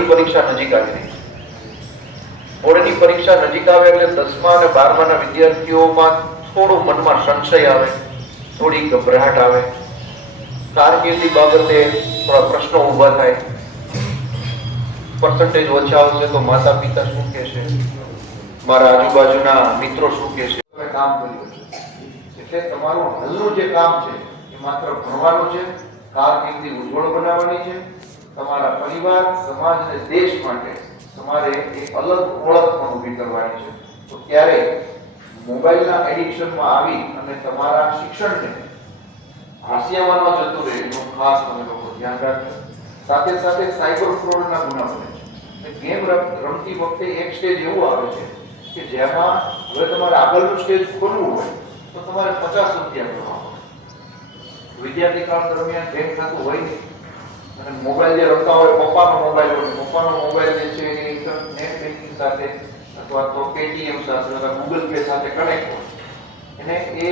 બોર્ડની પરીક્ષા નજીક આવી રહી છે। બોર્ડની પરીક્ષા નજીક આવે એટલે 10મા અને 12માના વિદ્યાર્થીઓમાં થોડું મનમાં સંશય આવે, થોડી ગભરાટ આવે, કારકિર્દી બાબતે થોડા પ્રશ્નો ઊભા થાય। પર્સન્ટેજ ઓછા આવશે તો માતા પિતા શું કહેશે, મારા આજુબાજુના મિત્રો શું કહેશે, કામ કર્યું છે। એટલે તમારું હાલનું જે કામ છે એ માત્ર ભણવાનું છે, કારકિર્દી ઉજ્જવળ બનાવવાની છે, તમારા પરિવાર, સમાજ અને દેશ માટે તમારે એક અલગ ઓળખ પણ ઊભી કરવાની છે। તો ત્યારે મોબાઈલના એડિક્શનમાં આવી અને તમારા શિક્ષણને હાસ્યમાનમાં જતું રહે એનું ખાસ તમે લોકો ધ્યાન રાખજો। સાથે સાથે સાયબર ફ્રોડના ગુના બને છે। ગેમ રમતી વખતે એક સ્ટેજ એવું આવે છે કે જેમાં હવે તમારે આગળનું સ્ટેજ ખોલવું હોય તો તમારે 50 રૂપિયા ભરવા પડે। વિદ્યાર્થી કાળ દરમિયાન બેંક ખાતું હોય નહીં અને મોબાઈલ જે રમતા હોય પપ્પાનો મોબાઈલ હોય, પપ્પાનો મોબાઈલ જે છે એ નેટ બેન્કિંગ સાથે અથવા તો પેટીએમ સાથે અથવા ગૂગલ પે સાથે કનેક્ટ હોય અને એ